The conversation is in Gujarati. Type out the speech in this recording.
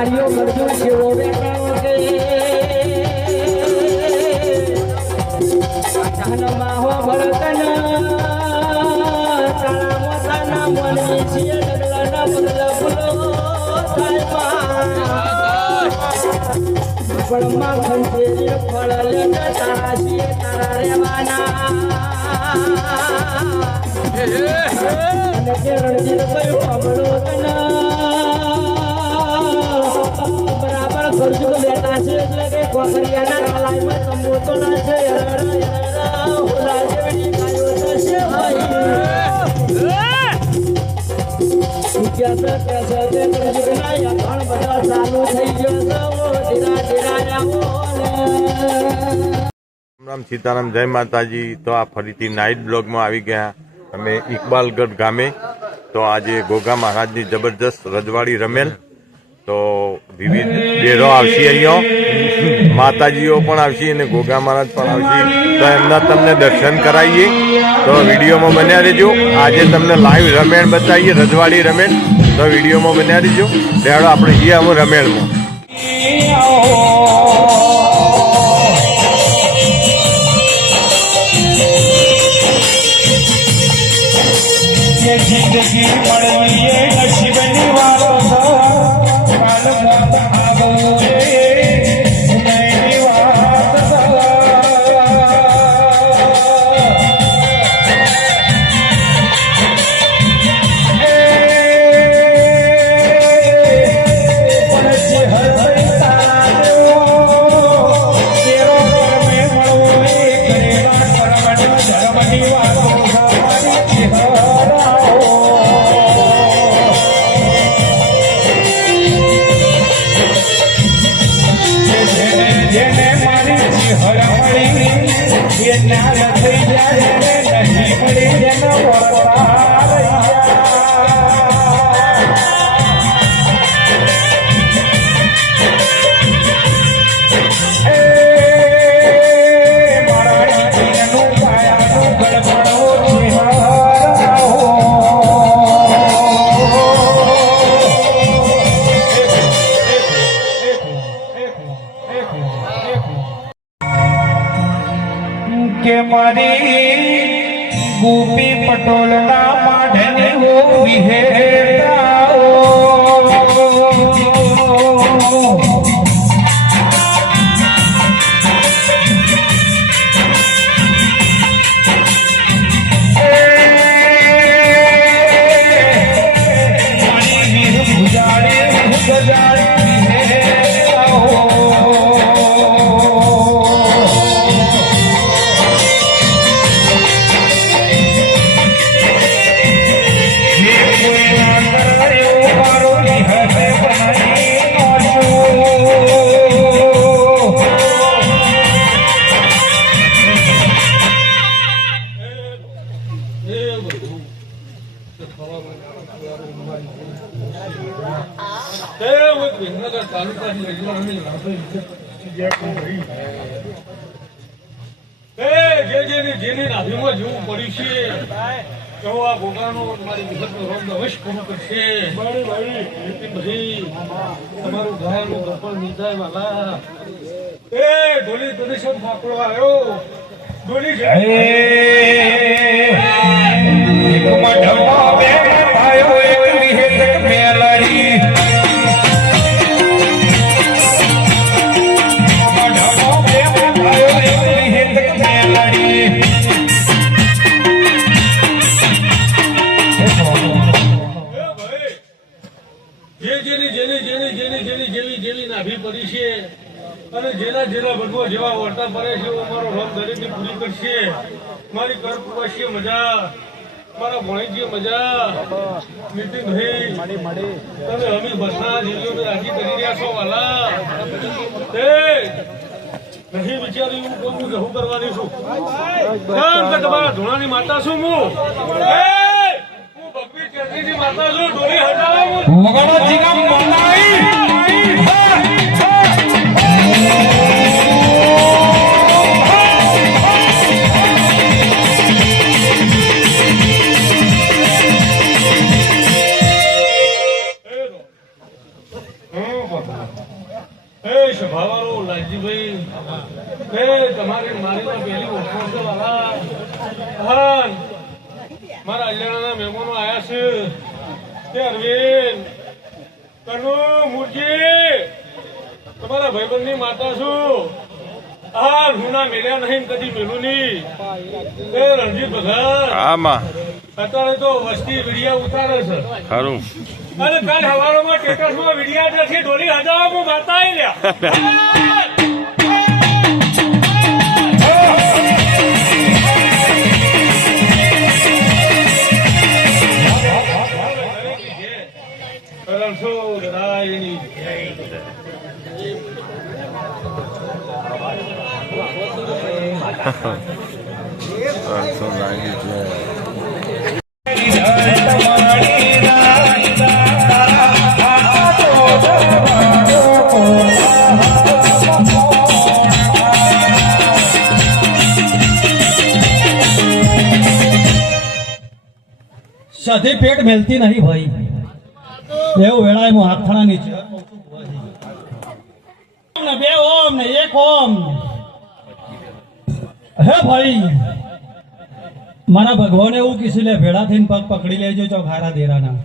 કાર્યો કરજો જેવો બેઠો કે ધનમાં હો ભળતન થાય ફળમાં ખંચેરી ફળ લેતા તારા છીએ તારા રેવાના અને કે રણજીત કયું અમળો બરાબર ખર્ચ તો બેઠા છે એટલે કે કોકરિયાના કાલાઈમાં તંબોતો ના છે યરડા યરડા હુલા જેવી કાયો થશે ભાઈ ગયો રામ સીતારામ, જય માતાજી. તો આ ફરીથી નાઇટ બ્લોગમાં આવી ગયા અમે ઇકબાલગઢ ગામે. તો આજે ગોગા મહારાજની જબરજસ્ત રજવાડી રમેલ. તો વિવિધ ડેરો આવશે અહીંયા. માતાજીઓ પણ આવશે અને ગોગા મહારાજ પણ આવશે. તો એમના તમને દર્શન કરાવીએ. તો વિડીયોમાં બન્યા રહેજો. આજે તમને લાઈવ રમેણ બતાવીએ, રજવાડી રમેણ. તો વિડીયોમાં બન્યા રહેજો. ત્યાર આપણે જઈએ આવું રમેણમાં. જિંદગી મળવી નસીબની વાત કે મારી ગોપી પટોલના માઢની હોવી વિહેરતા તમારું ગાયનું ગપણ નીચાય વાલા એ ઢોલી ફાકડો આવ્યો. ઢોલી અને જેના જેના ભગવો જેવા વર્તા પડે છે અમારો મારો રોગ દરેકની પૂરી કરશે. મારી કર છે મજા. મારા ભણીજી મજા નીતિનભાઈ તમે અમે બસના જીવીઓને રાજી કરી રહ્યા છો વાલા. નહીં વિચાર્યું હું કહું છું હું કરવાની છું. કેમ કે તમારા ધોણાની માતા છું હું. હું ભગવી ચેતરી માતા છું ડોલી હટાવો. મારા અજાણાના મહેમાનો આયા છે. તે અરવિંદ કનુ મુરજી તમારા ભાઈબંધની માતા છું. હા રૂના મેળ્યા નહીં કદી મેલું નહીં. એ રણજીત ભગત. આમાં. અત્યારે તો વસ્તી વિડિયા ઉતારે છે. ખરું અરે કાલ હવારોમાં સ્ટેટસમાં વિડિયા છે ડોલી હજારો માતા આવી લ્યા. સધી પેટ મેલતી નહીં ભાઈ. એવું વેળાએ હું હાથણા નીચે. ને બે ઓમ ને એક ઓમ. હે ભાઈ, મારા ભગવાન એવું કીધું, લે ભેળા થઈને પગ પકડી લેજો ચોખારા દેરાના.